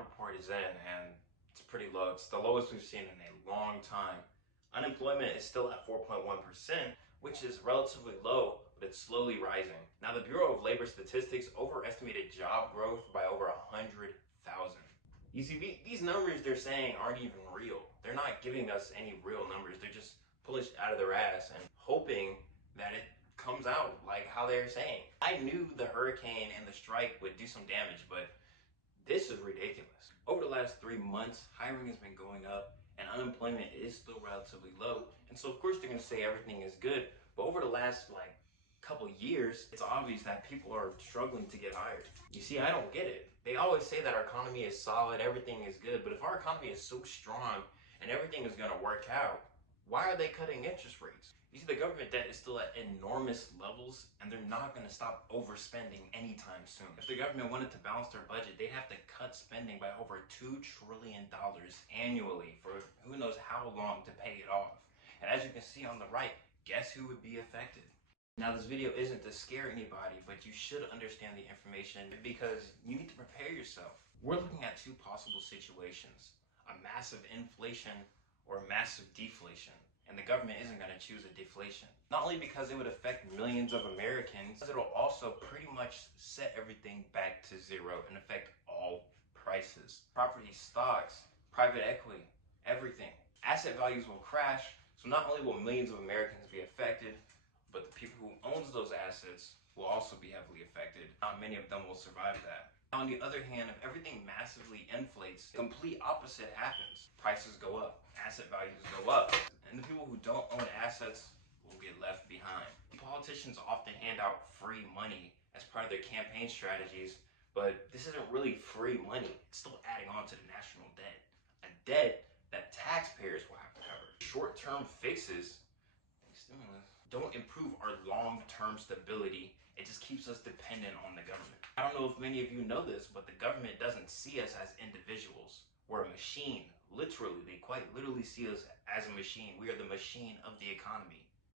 report is in and it's pretty low. It's the lowest we've seen in a long time. Unemployment is still at 4.1%, which is relatively low, but it's slowly rising. Now, the Bureau of Labor Statistics overestimated job growth by over 100,000. You see, these numbers they're saying aren't even real. They're not giving us any real numbers. They're just pulling it out of their ass and hoping that it comes out like how they're saying. I knew the hurricane and the strike would do some damage, but this is ridiculous. Over the last 3 months, hiring has been going up and unemployment is still relatively low. And so of course they're gonna say everything is good, but over the last couple years, it's obvious that people are struggling to get hired. You see, I don't get it. They always say that our economy is solid, everything is good, but if our economy is so strong and everything is gonna work out, why are they cutting interest rates? You see, the government debt is still at enormous levels and they're not going to stop overspending anytime soon. If the government wanted to balance their budget, they'd have to cut spending by over $2 trillion annually for who knows how long to pay it off. And as you can see on the right, guess who would be affected? Now, this video isn't to scare anybody, but you should understand the information because you need to prepare yourself. We're looking at two possible situations: a massive inflation or a massive deflation. And the government isn't going to choose a deflation. Not only because it would affect millions of Americans, it'll also pretty much set everything back to zero and affect all prices. Property, stocks, private equity, everything. Asset values will crash, so not only will millions of Americans be affected, but the people who owns those assets will also be heavily affected. Not many of them will survive that. On the other hand, if everything massively inflates, the complete opposite happens. Prices go up, asset values go up, and the people who don't own assets will get left behind. Politicians often hand out free money as part of their campaign strategies, but this isn't really free money. It's still adding on to the national debt, a debt that taxpayers will have to cover. Short-term fixes, like stimulus, don't improve our long-term stability. It just keeps us dependent on the government. I don't know if many of you know this, but the government doesn't see us as individuals. We're a machine. Literally, they quite literally see us as a machine. We are the machine of the economy.